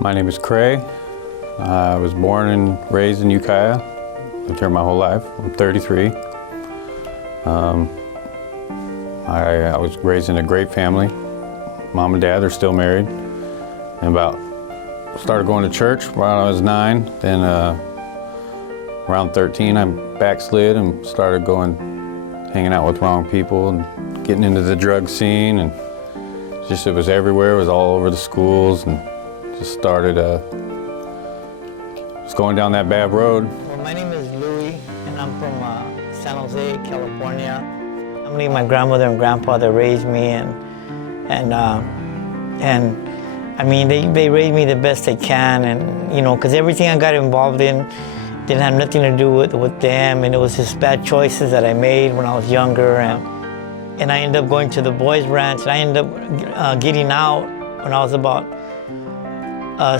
My name is Cray. I was born and raised in Ukiah. Lived here my whole life. I'm 33. I was raised in a great family. Mom and dad are still married. And started going to church when I was 9. Then around 13, I backslid and started hanging out with wrong people and getting into the drug scene. And it was everywhere. It was all over the schools, and just started just going down that bad road. Well, my name is Louis, and I'm from San Jose, California. I believe my grandmother and grandfather raised me, and I mean, they raised me the best they can, and because everything I got involved in didn't have nothing to do with them, and it was just bad choices that I made when I was younger, and I ended up going to the boys' ranch, and I ended up getting out when I was about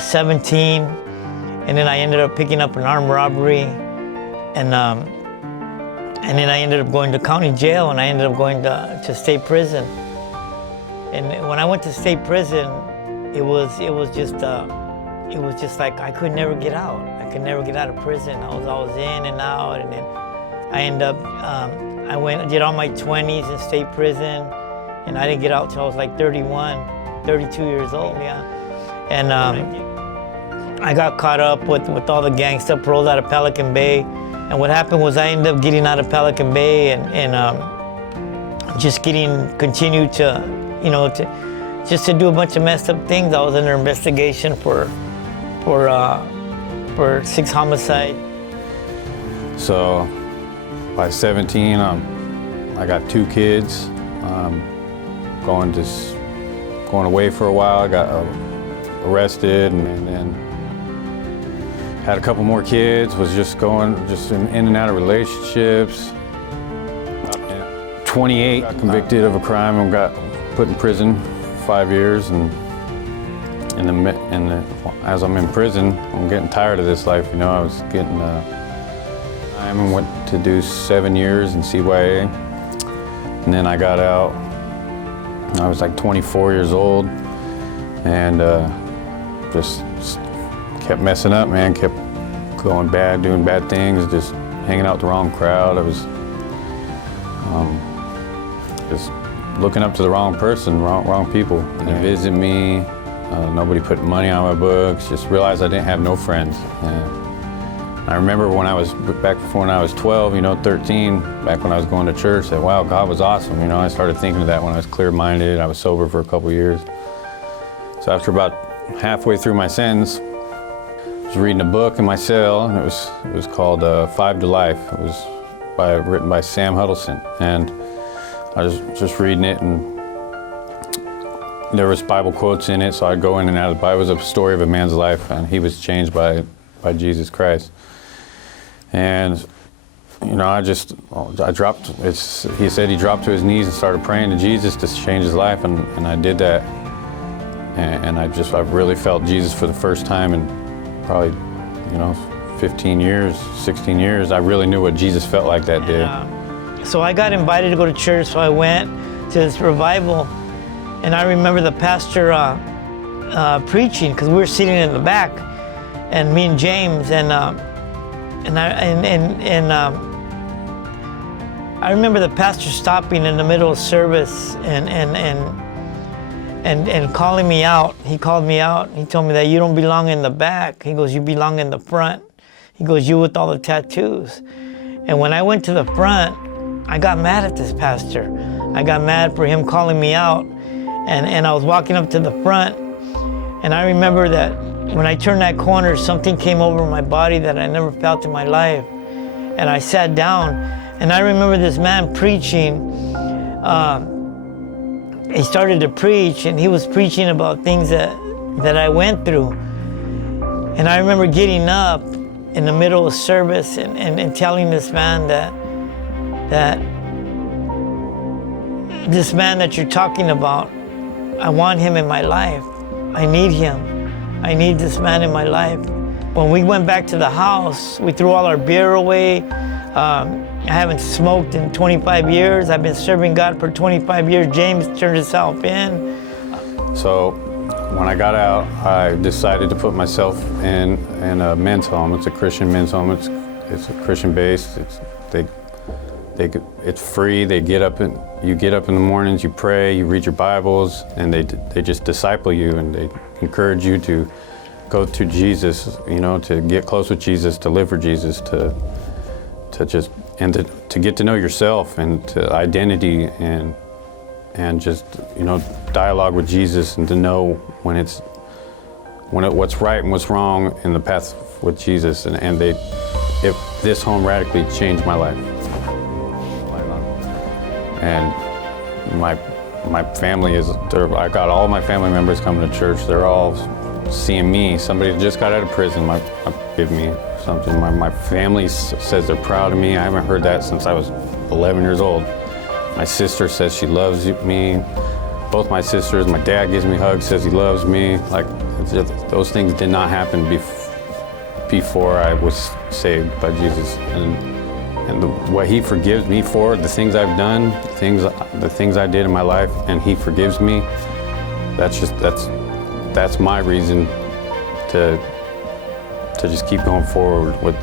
17, and then I ended up picking up an armed robbery, and then I ended up going to county jail, and I ended up going to state prison. And when I went to state prison, it was just like I could never get out. I could never get out of prison. I was always in and out, and then I ended up I did all my 20s in state prison, and I didn't get out till I was like 31, 32 years old. Yeah. And I got caught up with all the gang stuff, rolled out of Pelican Bay. And what happened was I ended up getting out of Pelican Bay and just continued to do a bunch of messed up things. I was under investigation for 6 homicides. So by 17, I got 2 kids. Going away for a while. I got arrested, and then had a couple more kids. Was just in and out of relationships. 28, got convicted of a crime and got put in prison for 5 years. And as I'm in prison, I'm getting tired of this life. I was getting. I went to do 7 years in CYA, and then I got out. I was like 24 years old, and just kept messing up, man. Kept going bad, doing bad things, just hanging out with the wrong crowd. I was just looking up to the wrong person, wrong people. And they visit me. Nobody put money on my books. Just realized I didn't have no friends. And I remember when I was 12, 13, back when I was going to church, that wow, God was awesome. I started thinking of that when I was clear-minded. I was sober for a couple years. So after about halfway through my sentence, I was reading a book in my cell, and it was called 5 to Life. It was written by Sam Huddleston, and I was just reading it, and there was Bible quotes in it, so I'd go in and out of the Bible. It was a story of a man's life, and he was changed by Jesus Christ. And I dropped. He said he dropped to his knees and started praying to Jesus to change his life, and I did that. And I really felt Jesus for the first time in probably 15 years, 16 years. I really knew what Jesus felt like that day. So I got invited to go to church, so I went to this revival, and I remember the pastor preaching, because we were sitting in the back, and me and James, I remember the pastor stopping in the middle of service and calling me out. He called me out. He told me that you don't belong in the back. He goes, you belong in the front. He goes, you with all the tattoos. And when I went to the front, I got mad at this pastor. I got mad for him calling me out. And I was walking up to the front, and I remember that when I turned that corner, something came over my body that I never felt in my life. And I sat down, and I remember this man preaching. He started to preach, and he was preaching about things that I went through. And I remember getting up in the middle of service and telling this man that this man that you're talking about, I want him in my life. I need him. I need this man in my life. When we went back to the house, we threw all our beer away. I haven't smoked in 25 years. I've been serving God for 25 years. James turned himself in. So when I got out, I decided to put myself in a men's home. It's a Christian men's home. It's Christian based. It's free. You get up in the mornings, you pray, you read your Bibles, and they just disciple you, and they encourage you to go to Jesus, to get close with Jesus, to live for Jesus, to get to know yourself and to identity and just dialogue with Jesus, and to know what's right and what's wrong in the path with Jesus. And this home radically changed my life. And my family I got all my family members coming to church. They're all seeing me. Somebody that just got out of prison might give me something. My family says they're proud of me. I haven't heard that since I was 11 years old. My sister says she loves me. Both my sisters, my dad gives me hugs, says he loves me. Like, those things did not happen before I was saved by Jesus. And what he forgives me for, the things I've done, the things I did in my life, and he forgives me, that's my reason to just keep going forward with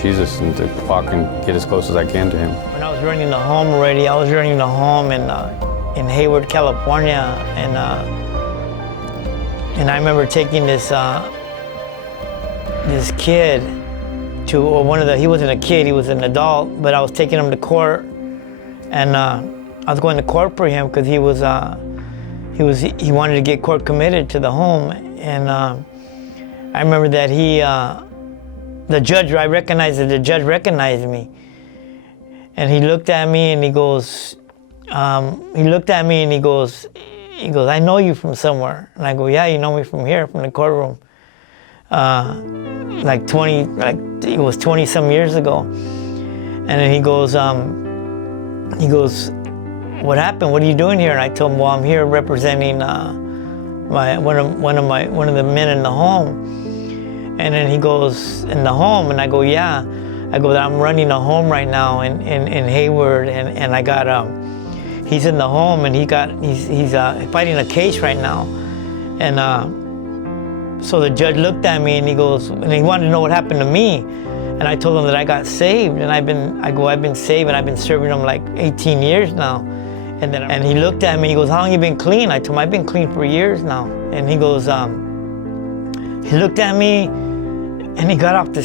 Jesus, and to walk and get as close as I can to him. When I was renting the home already, I was renting the home in Hayward, California, and I remember taking this kid to he wasn't a kid, he was an adult, but I was taking him to court, and I was going to court for him because he wanted to get court committed to the home. And I remember that I recognized that the judge recognized me, and he looked at me and he goes, I know you from somewhere. And I go, yeah, you know me from here, from the courtroom. It was 20 some years ago. And then he goes, what happened? What are you doing here? And I told him, well, I'm here representing one of the men in the home. And then he goes, in the home? And I go, yeah. I go, I'm running a home right now in Hayward, and I got he's in the home, and he's fighting a case right now. And so the judge looked at me, and he goes, and he wanted to know what happened to me. And I told him that I got saved, and I've been saved, and I've been serving him like 18 years now. And he looked at me, he goes, how long you been clean? I told him, I've been clean for years now. And he goes, he looked at me, and he got off the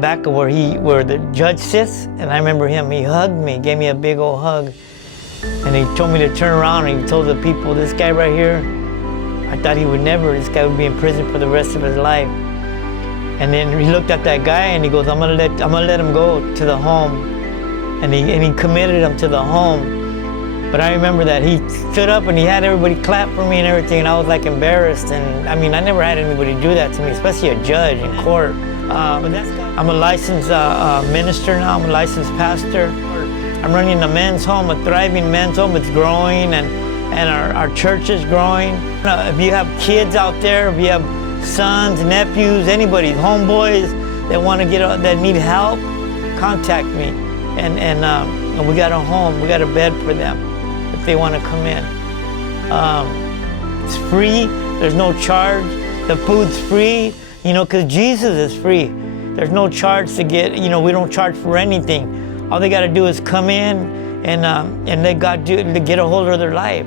back of where the judge sits, and I remember him, he hugged me, gave me a big old hug. And he told me to turn around, and he told the people, this guy right here, I thought this guy would be in prison for the rest of his life. And then he looked at that guy, and he goes, I'm gonna let him go to the home. And he committed him to the home. But I remember that he stood up and he had everybody clap for me and everything, and I was like embarrassed. And I mean, I never had anybody do that to me, especially a judge in court. I'm a licensed minister now, I'm a licensed pastor. I'm running a men's home, a thriving men's home. It's growing, and our church is growing. If you have kids out there, if you have sons, nephews, anybody, homeboys that need help, contact me. And we got a home, we got a bed for them if they want to come in. It's free, there's no charge. The food's free, because Jesus is free. There's no charge to get, we don't charge for anything. All they got to do is come in and let God to get a hold of their life.